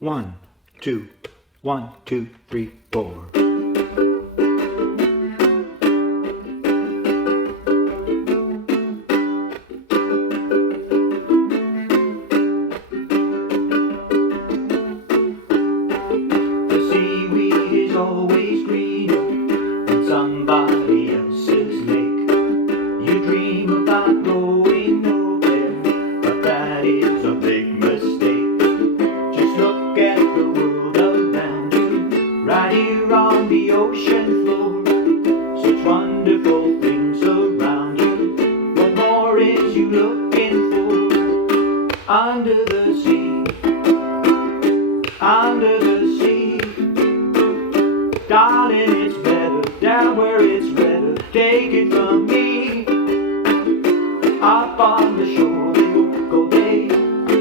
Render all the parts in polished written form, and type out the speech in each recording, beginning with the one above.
1, 2, 1, 2, 3, 4. The seaweed is always greener in somebody else's lake. You dream about going nowhere, but that is a big mistake. Just look at the world around you, right here on the ocean floor. Such wonderful things around you. What more is you looking for? Under the sea, under the sea. Darling, it's better down where it's redder. Take it from me. Up on the shore they work all day,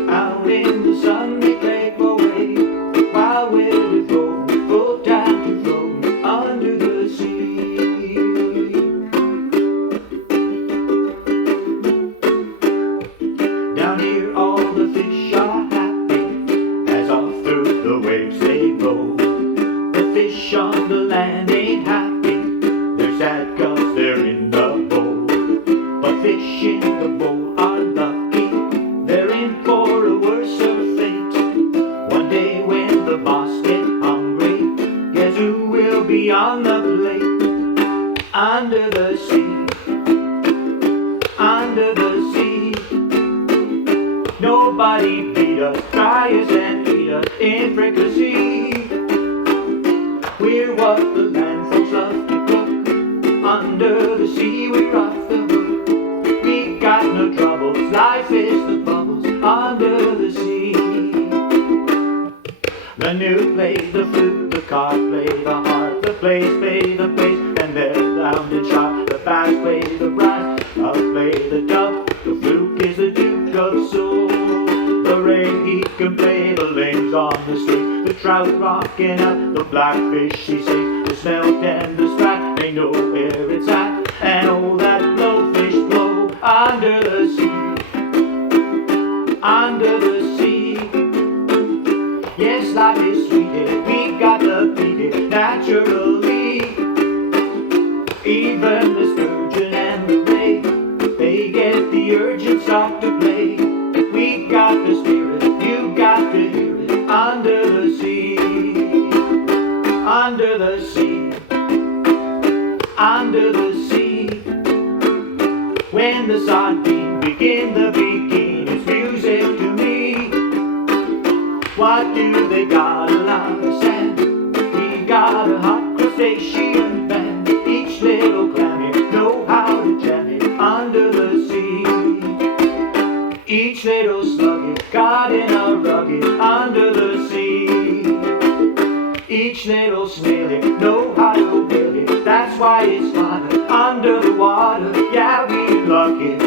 out in the sun they play away, while we're withdrawn, full time to flow under the sea. Down here all the fish are happy, as off through the waves they roll. The fish on the land ain't happy, they're sad 'cause they're in the bowl. But fish in the bowl are lucky, they're in for a worse fate. One day when the boss gets hungry, guess who will be on the plate? Under the sea, under the sea. Nobody beat us, fry us and eat us in fricassee. We're what the land folks love to cook. Under the sea we're off the hook. We got no troubles, life is the bubbles under the sea. The new plays the flute, the card play the harp, the plays play the bass, and they're loud and sharp. The bass play the brass, I'll play the dub. The fluke is the Duke of Soul. The rain he can play, the lames on the street, the trout rocking up, the blackfish he sings, the smelt and the sprat, they know where it's at, and oh that blowfish blow under the sea, under the sea. Yes, life is sweet here, we got to beat it naturally. Even the sturgeon and the ray, they get the urge and start to play. We got the spirit, you got to hear it under the sea, under the sea, under the sea. When the sardines begin the begin, it's music to me. What do they got a lot of sand? We got a hot crustacean band. Each little clam here know how to jam it under the sea. Each little slug got in a rugged under the sea. Each little snail know how to build it. That's why it's fun under the water. Yeah, we lucky